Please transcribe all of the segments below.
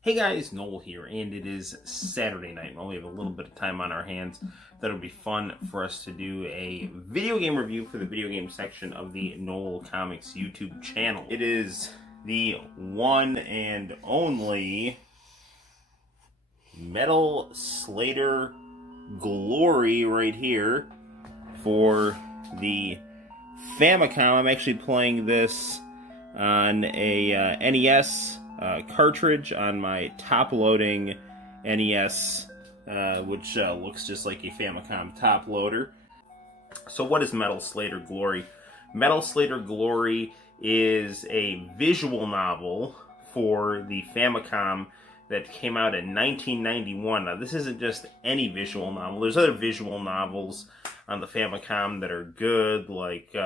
Hey guys, Noel here, and it is Saturday night. Well, we have a little bit of time on our hands. That would be fun for us to do a video game review for the video game section of the Noel Comics YouTube channel. It is the one and only Metal Slader Glory right here for the Famicom. I'm actually playing this on a NES cartridge on my top-loading NES, which looks just like a Famicom top loader. So what is Metal Slader Glory? Metal Slader Glory is a visual novel for the Famicom that came out in 1991. Now, this isn't just any visual novel. There's other visual novels on the Famicom that are good, like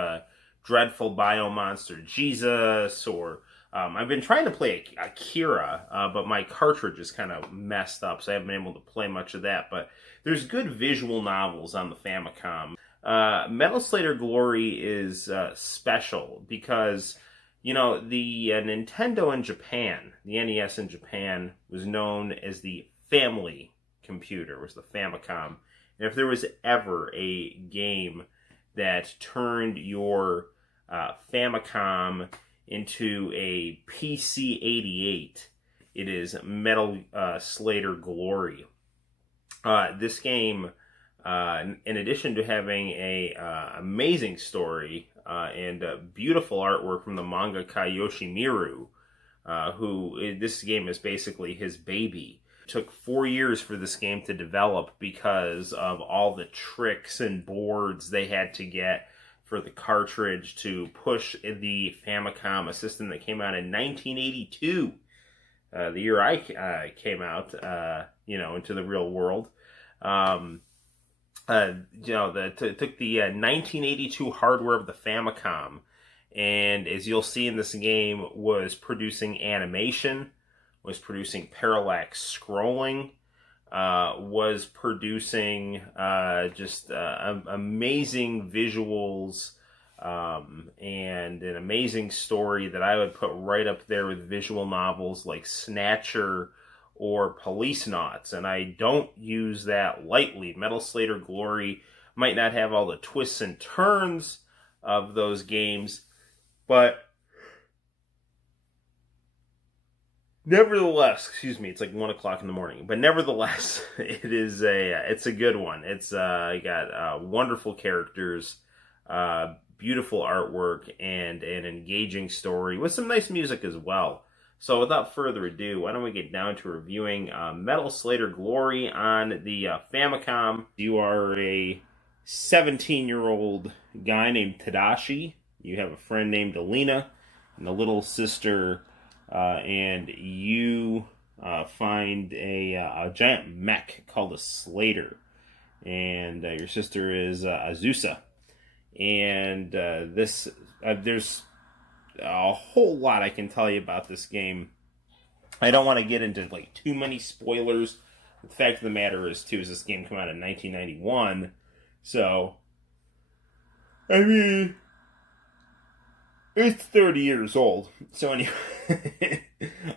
Dreadful Biomonster Jesus, or I've been trying to play Akira, but my cartridge is kind of messed up, so I haven't been able to play much of that. But there's good visual novels on the Famicom. Metal Slader Glory is special because, you know, the Nintendo in Japan, the NES in Japan, was known as the family computer, was the Famicom. And if there was ever a game that turned your Famicom into a PC-88, it is Metal Slader Glory. This game, in addition to having a amazing story and beautiful artwork from the mangaka Yoshimiru, who this game is basically his baby. It took 4 years for this game to develop because of all the tricks and boards they had to get for the cartridge to push the Famicom, a system that came out in 1982, the year I came out, into the real world. It took the 1982 hardware of the Famicom, and as you'll see in this game, was producing animation, was producing parallax scrolling, was producing amazing visuals and an amazing story that I would put right up there with visual novels like Snatcher or Policenauts, and I don't use that lightly. Metal Slader Glory might not have all the twists and turns of those games, but nevertheless, it's like 1 o'clock in the morning. But nevertheless, it's a good one. It's got wonderful characters, beautiful artwork, and an engaging story with some nice music as well. So without further ado, why don't we get down to reviewing Metal Slader Glory on the Famicom. You are a 17-year-old guy named Tadashi. You have a friend named Alina and a little sister, and you find a giant mech called a Slader. And your sister is Azusa. And there's a whole lot I can tell you about this game. I don't want to get into like too many spoilers. The fact of the matter is, too, is this game came out in 1991, so I mean, it's 30 years old. So anyway,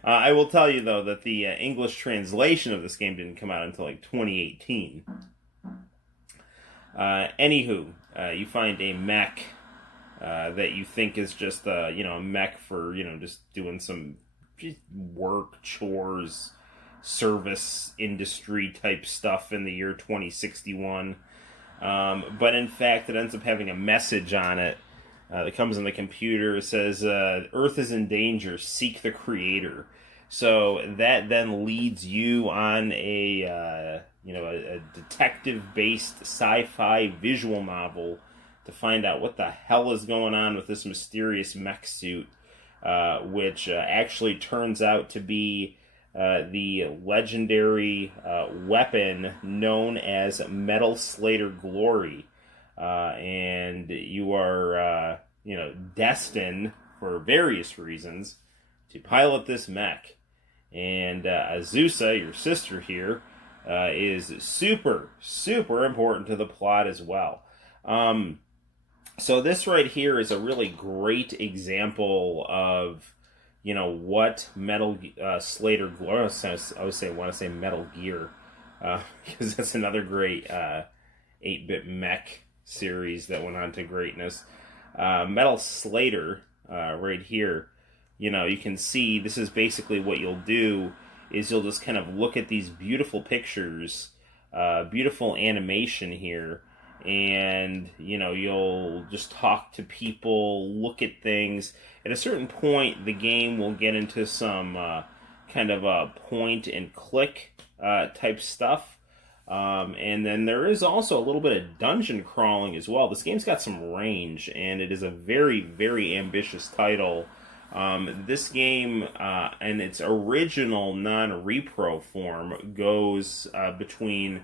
I will tell you though that the English translation of this game didn't come out until like 2018. Anywho, you find a mech that you think is just a mech for just doing some work, chores, service industry type stuff in the year 2061. But in fact, it ends up having a message on it that comes on the computer. It says, "Earth is in danger. Seek the Creator." So that then leads you on a detective-based sci-fi visual novel to find out what the hell is going on with this mysterious mech suit, which actually turns out to be the legendary weapon known as Metal Slader Glory. And you are, destined, for various reasons, to pilot this mech. And Azusa, your sister here, is super, super important to the plot as well. So this right here is a really great example of, what Metal Slader Glory. I want to say Metal Gear, because that's another great 8-bit mech series that went on to greatness. Metal Slader, right here, you can see this is basically what you'll do is you'll just kind of look at these beautiful pictures, beautiful animation here, and you'll just talk to people, look at things. At a certain point, the game will get into some kind of a point and click type stuff, and then there is also a little bit of dungeon crawling as well. This game's got some range, and it is a very, very ambitious title. This game, in its original non-repro form, goes between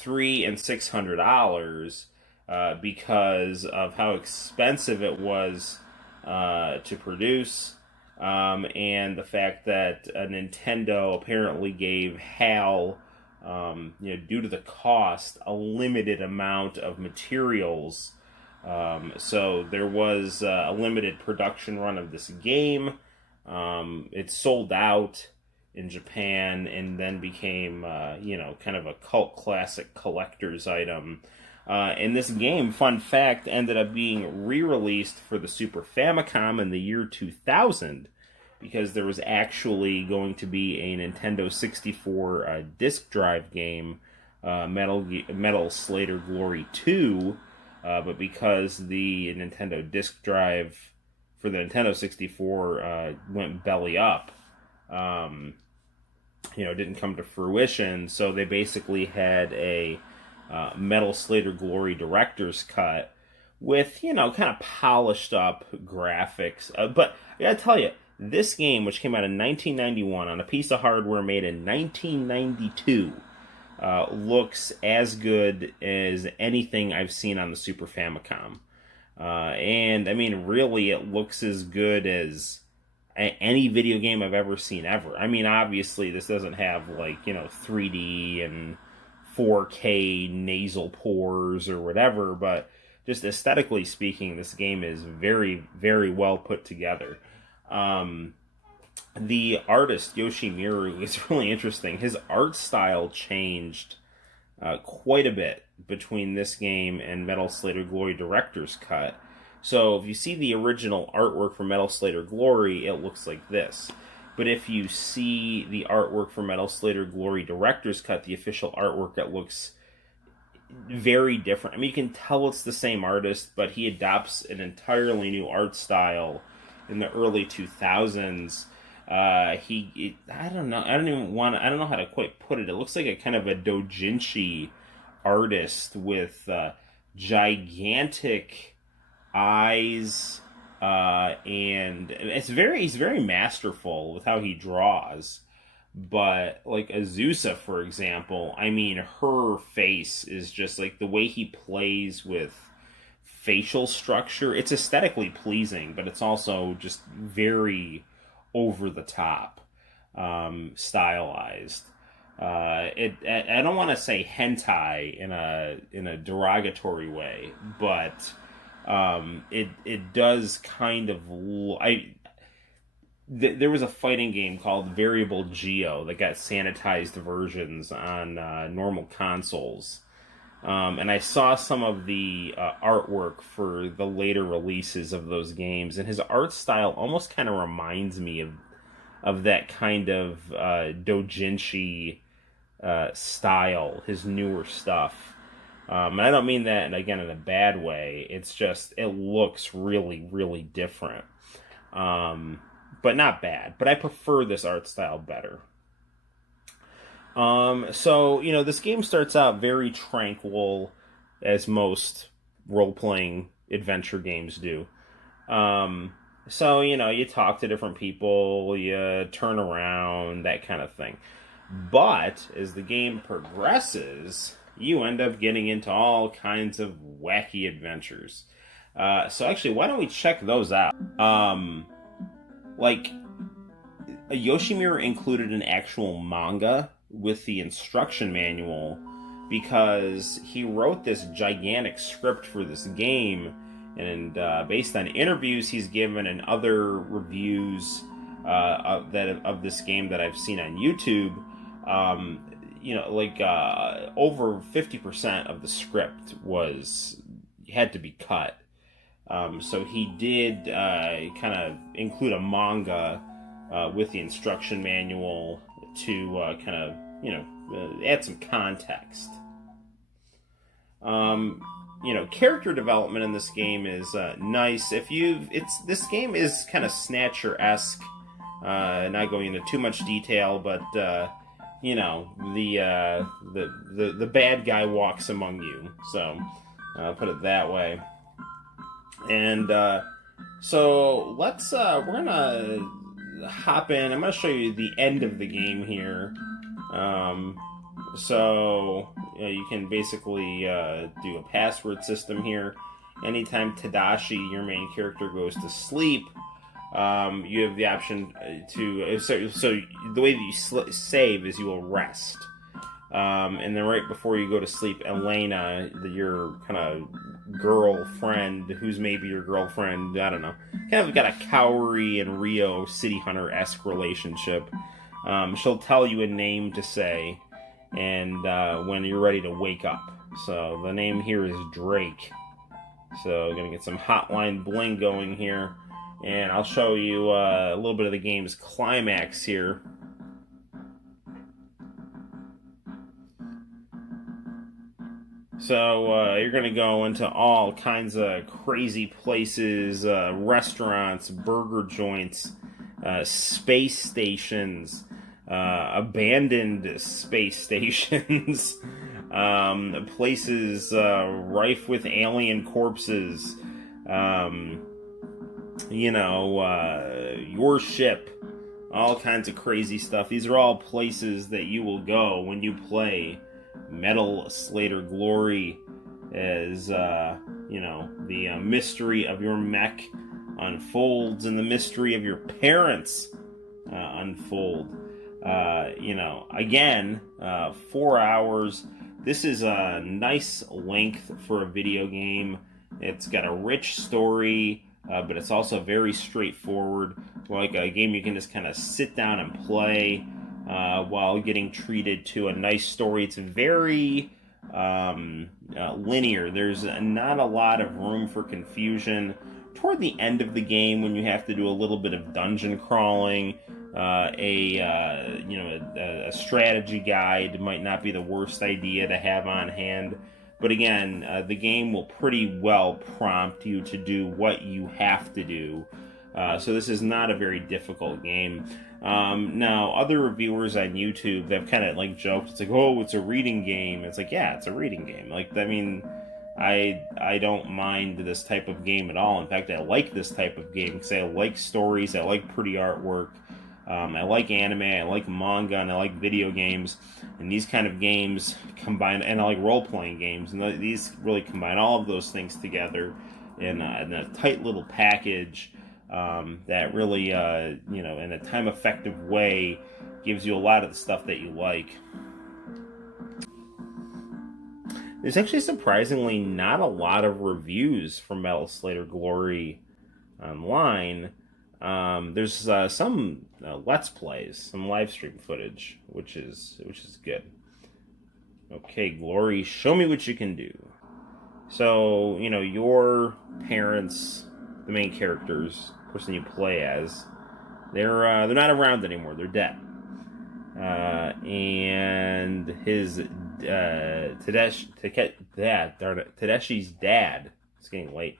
$300 and $600 because of how expensive it was to produce, and the fact that Nintendo apparently gave HAL, due to the cost, a limited amount of materials. So there was a limited production run of this game. It sold out in Japan and then became, kind of a cult classic collector's item. And this game, fun fact, ended up being re-released for the Super Famicom in the year 2000 because there was actually going to be a Nintendo 64 disc drive game, Metal Slader Glory 2, but because the Nintendo disc drive for the Nintendo 64 went belly up, didn't come to fruition, so they basically had a Metal Slader Glory director's cut with, kind of polished up graphics. But I gotta tell you, this game, which came out in 1991 on a piece of hardware made in 1992, looks as good as anything I've seen on the Super Famicom. And, I mean, really, it looks as good as any video game I've ever seen ever. I mean, obviously, this doesn't have, 3D and 4K nasal pores or whatever, but just aesthetically speaking, this game is very, very well put together. The artist, Yoshimitsu, is really interesting. His art style changed quite a bit between this game and Metal Slader Glory Director's Cut. So if you see the original artwork for Metal Slader Glory, it looks like this. But if you see the artwork for Metal Slader Glory Director's Cut, the official artwork, it looks very different. I mean, you can tell it's the same artist, but he adopts an entirely new art style in the early 2000s. I don't know how to quite put it. It looks like a kind of a doujinshi artist with gigantic eyes, and he's very masterful with how he draws. But like Azusa, for example, I mean, her face is just like the way he plays with facial structure. It's aesthetically pleasing, but it's also just very over the top, stylized. I don't want to say hentai in a derogatory way, but it does kind of. There was a fighting game called Variable Geo that got sanitized versions on normal consoles. And I saw some of the artwork for the later releases of those games, and his art style almost kind of reminds me of that kind of doujinshi style, his newer stuff. And I don't mean that, again, in a bad way. It's just, it looks really, really different. But not bad. But I prefer this art style better. So, this game starts out very tranquil, as most role-playing adventure games do. So, you talk to different people, you turn around, that kind of thing. But, as the game progresses, you end up getting into all kinds of wacky adventures. So actually, why don't we check those out? Yoshimitsu included an actual manga with the instruction manual because he wrote this gigantic script for this game, and based on interviews he's given and other reviews, of this game that I've seen on YouTube. You know, like over 50% of the script had to be cut. So he did kind of include a manga with the instruction manual to kind of, you know, add some context. You know, character development in this game is nice. This game is kind of Snatcher-esque. Not going into too much detail, but you know, the bad guy walks among you. So I'll put it that way. And so we're gonna hop in. I'm gonna show you the end of the game here. So you can basically do a password system here. Anytime Tadashi, your main character, goes to sleep, you have the option to... So the way that you save is you will rest. And then right before you go to sleep, Elena, your kind of girlfriend, who's maybe your girlfriend, I don't know, kind of got a Kaori and Rio City Hunter-esque relationship. She'll tell you a name to say, and when you're ready to wake up. So the name here is Drake. So we're going to get some hotline bling going here, and I'll show you a little bit of the game's climax here. So you're going to go into all kinds of crazy places, restaurants, burger joints, space stations, abandoned space stations, places rife with alien corpses, you know, your ship, all kinds of crazy stuff. These are all places that you will go when you play Metal Slader Glory, as you know, the mystery of your mech unfolds and the mystery of your parents unfold. You know, again, 4 hours. This is a nice length for a video game. It's got a rich story, but it's also very straightforward. Like a game you can just kind of sit down and play while getting treated to a nice story. It's very linear. There's not a lot of room for confusion. Toward the end of the game, when you have to do a little bit of dungeon crawling, a strategy guide might not be the worst idea to have on hand. But again, the game will pretty well prompt you to do what you have to do. So this is not a very difficult game. Now, other reviewers on YouTube, they've kind of like joked, it's like, oh, it's a reading game. It's like, yeah, it's a reading game. Like, I mean, I don't mind this type of game at all. In fact, I like this type of game because I like stories, I like pretty artwork, I like anime, I like manga, and I like video games. And these kind of games combine, and I like role-playing games, and these really combine all of those things together in a tight little package that really, you know, in a time-effective way, gives you a lot of the stuff that you like. There's actually surprisingly not a lot of reviews for Metal Slader Glory online. There's some Let's Plays, some live stream footage, which is good. Okay, Glory, show me what you can do. So, you know, your parents, the main characters, the person you play as, they're not around anymore. They're dead. And his Tadashi's dad, it's getting late,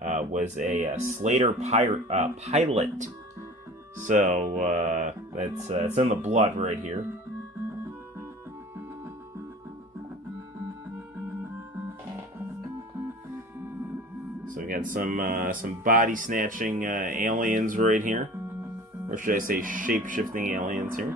was a Slader pilot. So it's in the blood right here. So we got some body snatching aliens right here, or should I say shape shifting aliens here.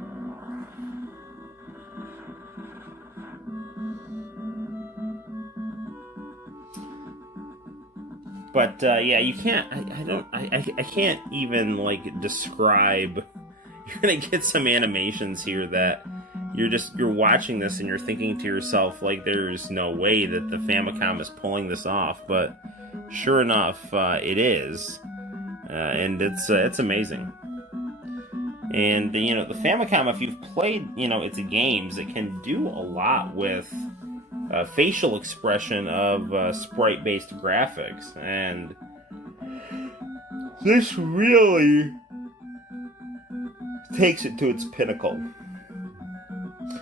But yeah, you can't. I can't even like describe. You're gonna get some animations here that you're watching this and you're thinking to yourself like, there's no way that the Famicom is pulling this off. But sure enough, it is, and it's amazing. And, you know, the Famicom, if you've played, you know, its games, it can do a lot with facial expression of sprite-based graphics. And this really takes it to its pinnacle.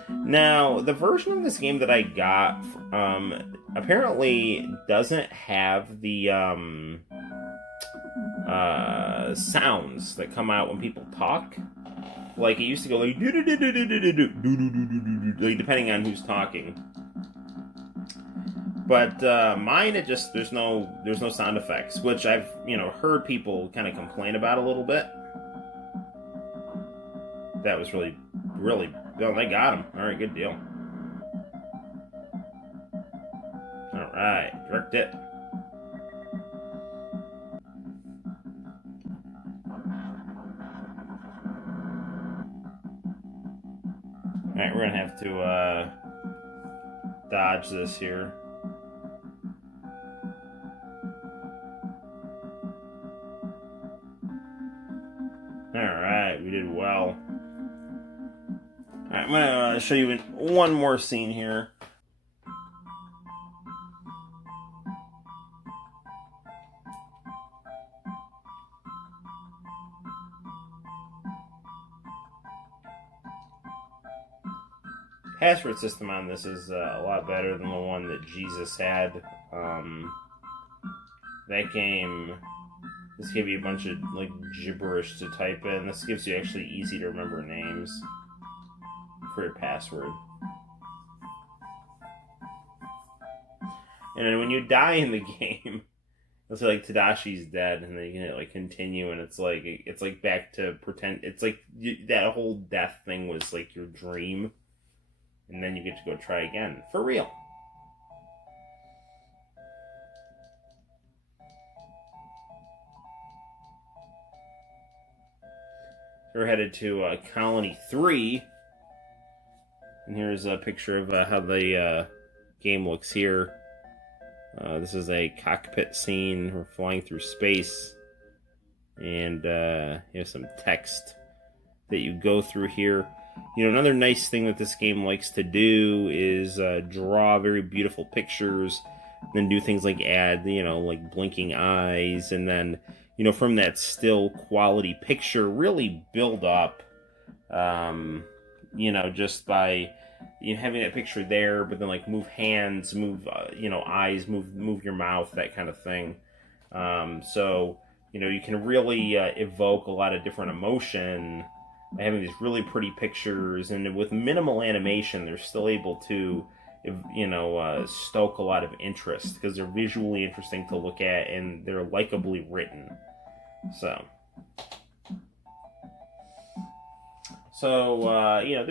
Now, the version of this game that I got apparently doesn't have the sounds that come out when people talk. Like, it used to go like, depending on who's talking. But mine, it just, there's no sound effects, which I've, you know, heard people kind of complain about a little bit. That was really, oh, they got him. All right, good deal. All right, direct it. All right, we're gonna have to dodge this here. All right, we did well. All right, I'm gonna show you one more scene here. Password system on this is a lot better than the one that Jesus had. That game, this gave you a bunch of like gibberish to type in. This gives you actually easy to remember names for your password. And then when you die in the game, it's like Tadashi's dead, and then you can hit like continue, and it's like back to pretend. It's like that whole death thing was like your dream. And then you get to go try again. For real. We're headed to Colony 3. And here's a picture of how the game looks here. This is a cockpit scene. We're flying through space. And here's some text that you go through here. You know, another nice thing that this game likes to do is draw very beautiful pictures, then do things like add, you know, like blinking eyes, and then, you know, from that still quality picture, really build up, you know, just by, you know, having that picture there, but then like move hands, move, you know, eyes, move your mouth, that kind of thing. So, you know, you can really evoke a lot of different emotion by having these really pretty pictures, and with minimal animation, they're still able to, you know, stoke a lot of interest because they're visually interesting to look at and they're likably written. So, you know,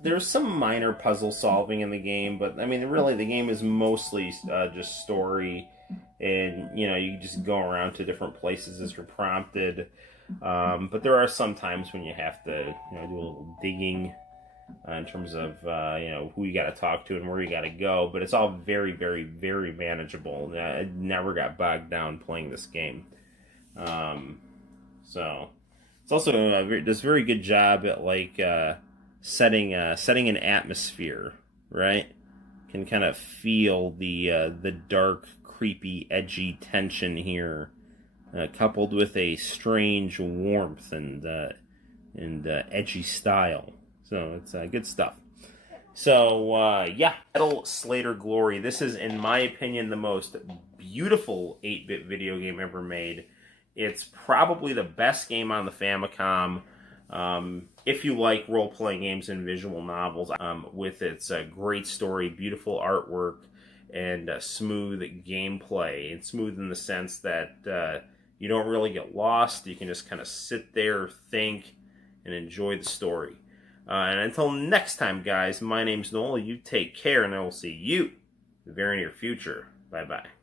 there's some minor puzzle solving in the game, but I mean, really, the game is mostly just story, and you know, you just go around to different places as you're prompted. But there are some times when you have to, you know, do a little digging in terms of, you know, who you got to talk to and where you got to go. But it's all very, very, very manageable. I never got bogged down playing this game. So it's also does a very good job at like setting an atmosphere, right? Can kind of feel the dark, creepy, edgy tension here. Coupled with a strange warmth and edgy style. So it's good stuff. So, yeah, Metal Slader Glory. This is, in my opinion, the most beautiful 8-bit video game ever made. It's probably the best game on the Famicom. If you like role-playing games and visual novels, with its great story, beautiful artwork, and smooth gameplay. And smooth in the sense that you don't really get lost. You can just kind of sit there, think, and enjoy the story. And until next time, guys, my name's Noel. You take care, and I will see you in the very near future. Bye-bye.